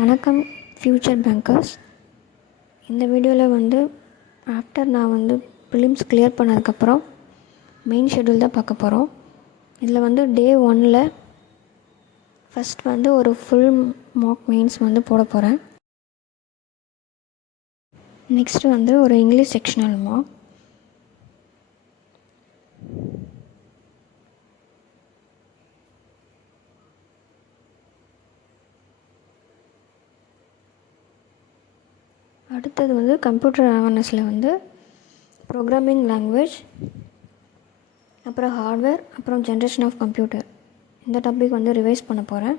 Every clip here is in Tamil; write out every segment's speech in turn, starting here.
வணக்கம் ஃப்யூச்சர் பேங்கர்ஸ். இந்த வீடியோவில் ஆஃப்டர் நான் ப்ரிலிம்ஸ் கிளியர் பண்ணதுக்கப்புறம் மெயின் ஷெட்யூல் தான் பார்க்க போகிறோம். இதில் டே 1ல் ஃபஸ்ட் ஒரு ஃபுல் மார்க் மெயின்ஸ் போட போகிறேன். நெக்ஸ்ட்டு ஒரு இங்கிலீஷ் செக்ஷனல் மார்க், அடுத்தது கம்ப்யூட்டர் அவேர்னஸில் ப்ரோக்ராமிங் லாங்குவேஜ், அப்புறம் ஹார்ட்வேர், அப்புறம் ஜென்ரேஷன் ஆஃப் கம்ப்யூட்டர். இந்த டாபிக் ரிவைஸ் பண்ண போகிறேன்.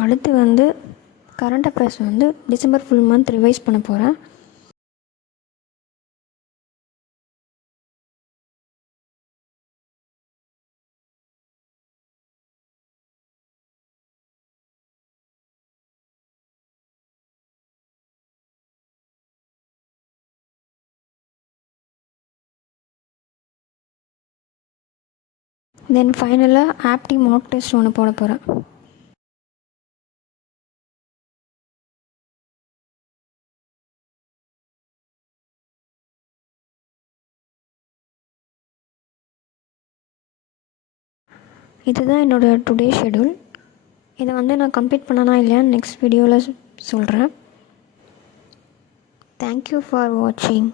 அடுத்து current affairs December full month revise பண்ண போகிறேன். தென் ஃபைனலாக ஆப்டி மார்க் டெஸ்ட் ஒன்று போட போகிறேன். இதுதான் என்னோடய டுடே ஷெட்யூல். இதை நான் கம்ப்ளீட் பண்ணனா இல்லையான்னு நெக்ஸ்ட் வீடியோவில் சொல்கிறேன். தேங்க்யூ ஃபார் வாட்சிங்.